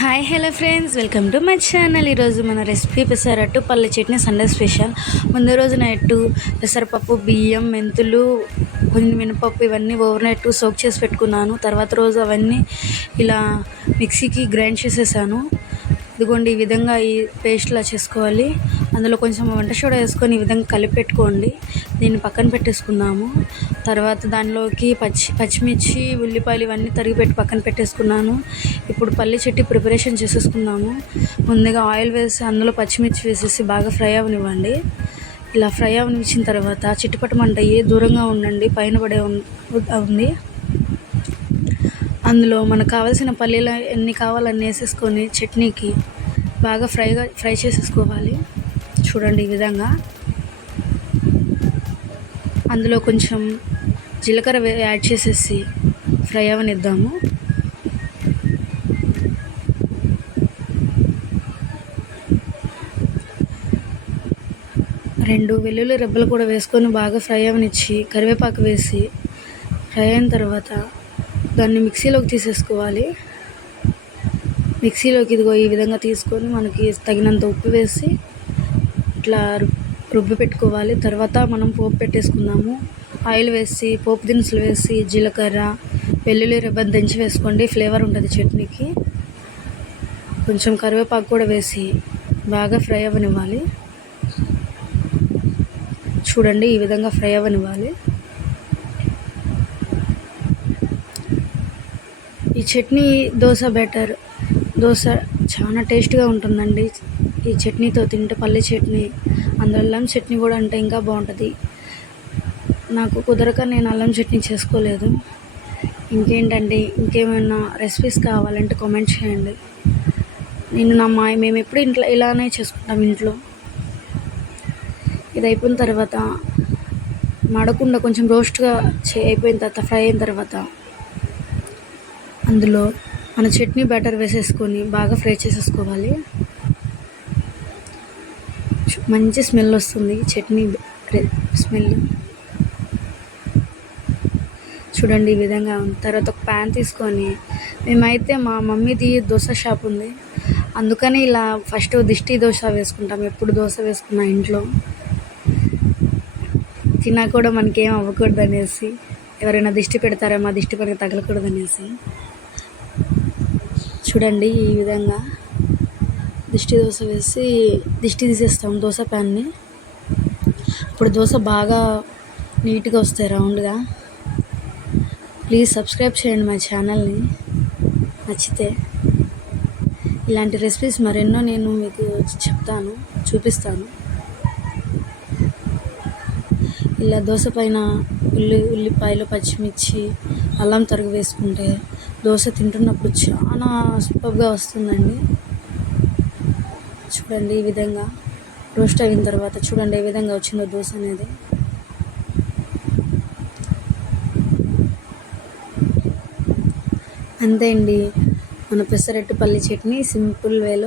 Hi hello friends, welcome to my channel. ఈరోజు మన recipe pesarattu పల్లె చట్నీ సండే స్పెషల్. ముందు రోజు నైట్ పెసరపప్పు, బియ్యం, మెంతులు, కొన్ని మినపప్పు ఇవన్నీ ఓవర్ నైట్ సోక్ చేసి పెట్టుకున్నాను. తర్వాత రోజు అవన్నీ ఇలా మిక్సీకి గ్రైండ్ చేసేసాను. ఇదిగోండి, ఈ విధంగా ఈ పేస్ట్లా చేసుకోవాలి. అందులో కొంచెం వంట సోడా వేసుకొని ఈ విధంగా కలిపి పెట్టుకోండి. దీన్ని పక్కన పెట్టేసుకున్నాము. తర్వాత దానిలోకి పచ్చిమిర్చి, ఉల్లిపాయలు ఇవన్నీ తరిగి పెట్టి పక్కన పెట్టేసుకున్నాను. ఇప్పుడు పల్లి చట్నీ ప్రిపరేషన్ చేసేసుకున్నాము. ముందుగా ఆయిల్ వేసి అందులో పచ్చిమిర్చి వేసేసి బాగా ఫ్రై అవనివ్వండి. ఇలా ఫ్రై అవనిచ్చిన తర్వాత చిట్టుపట్టమంట దూరంగా ఉండండి, పైన పడే ఉంది. అందులో మనకు కావాల్సిన పల్లీలు ఎన్ని కావాలన్నీ వేసేసుకొని చట్నీకి బాగా ఫ్రై చేసేసుకోవాలి. చూడండి, ఈ విధంగా. అందులో కొంచెం జీలకర్ర యాడ్ చేసేసి ఫ్రై అవనిద్దాము. రెండు వెల్లుల్లి రెబ్బలు కూడా వేసుకొని బాగా ఫ్రై అవనిచ్చి కరివేపాకు వేసి ఫ్రై అయిన తర్వాత దాన్ని మిక్సీలోకి తీసేసుకోవాలి. మిక్సీలోకి ఇదిగో ఈ విధంగా తీసుకొని మనకి తగినంత ఉప్పు వేసి ఇట్లా రుబ్బి పెట్టుకోవాలి. తర్వాత మనం పోపు పెట్టేసుకుందాము. ఆయిల్ వేసి పోపు దినుసులు వేసి జీలకర్ర, వెల్లుల్లి రెబ్బలు దంచి వేసుకోండి, ఫ్లేవర్ ఉంటుంది చట్నీకి. కొంచెం కరివేపాకు కూడా వేసి బాగా ఫ్రై అవ్వనివ్వాలి. చూడండి, ఈ విధంగా ఫ్రై అవ్వనివ్వాలి. ఈ చట్నీ దోశ చాలా టేస్ట్గా ఉంటుందండి. ఈ చట్నీతో తింటే పల్లి చట్నీ, అందులో అల్లం చట్నీ కూడా అంటే ఇంకా బాగుంటుంది. నాకు కుదరక నేను అల్లం చట్నీ చేసుకోలేదు. ఇంకేంటండి, ఇంకేమైనా రెసిపీస్ కావాలంటే కామెంట్ చేయండి. మేము ఎప్పుడు ఇంట్లో ఇలానే చేసుకుంటాం ఇంట్లో. ఇది అయిపోయిన తర్వాత మాడకుండా కొంచెం రోస్ట్గా అయిపోయిన తర్వాత ఫ్రై అయిన తర్వాత అందులో మన చట్నీ బ్యాటర్ వేసేసుకొని బాగా ఫ్రై చేసేసుకోవాలి. మంచి స్మెల్ వస్తుంది చట్నీ స్మెల్. చూడండి, ఈ విధంగా తర్వాత ఒక ప్యాన్ తీసుకొని, మేమైతే మా మమ్మీది దోశ షాప్ ఉంది, అందుకని ఇలా ఫస్ట్ దిష్టి దోశ వేసుకుంటాం. ఎప్పుడు దోశ వేసుకున్నా ఇంట్లో తిన్నా కూడా మనకేం అవ్వకూడదు అనేసి, ఎవరైనా దిష్టి పెడతారా, మా దిష్టి పడికి తగలకూడదు అనేసి. చూడండి, ఈ విధంగా దిష్టి దోశ వేసి దిష్టి తీసేస్తాం దోశ ప్యాన్ని. ఇప్పుడు దోశ బాగా నీట్గా వస్తాయి రౌండ్గా. ప్లీజ్ సబ్స్క్రైబ్ చేయండి మా ఛానల్ని నచ్చితే. ఇలాంటి రెసిపీస్ మరెన్నో నేను మీకు చూపిస్తాను. ఇలా దోశ పైన ఉల్లిపాయలు, పచ్చిమిర్చి, అల్లం తరుగు వేసుకుంటే దోశ తింటున్నప్పుడు చాలా సూపర్గా వస్తుందండి. చూడండి, ఈ విధంగా రోస్ట్ అయిన తర్వాత చూడండి ఏ విధంగా వచ్చిందో దోశ అనేది. అంతే అండి, మన పెసరట్టు పల్లి చట్నీ సింపుల్ వేలో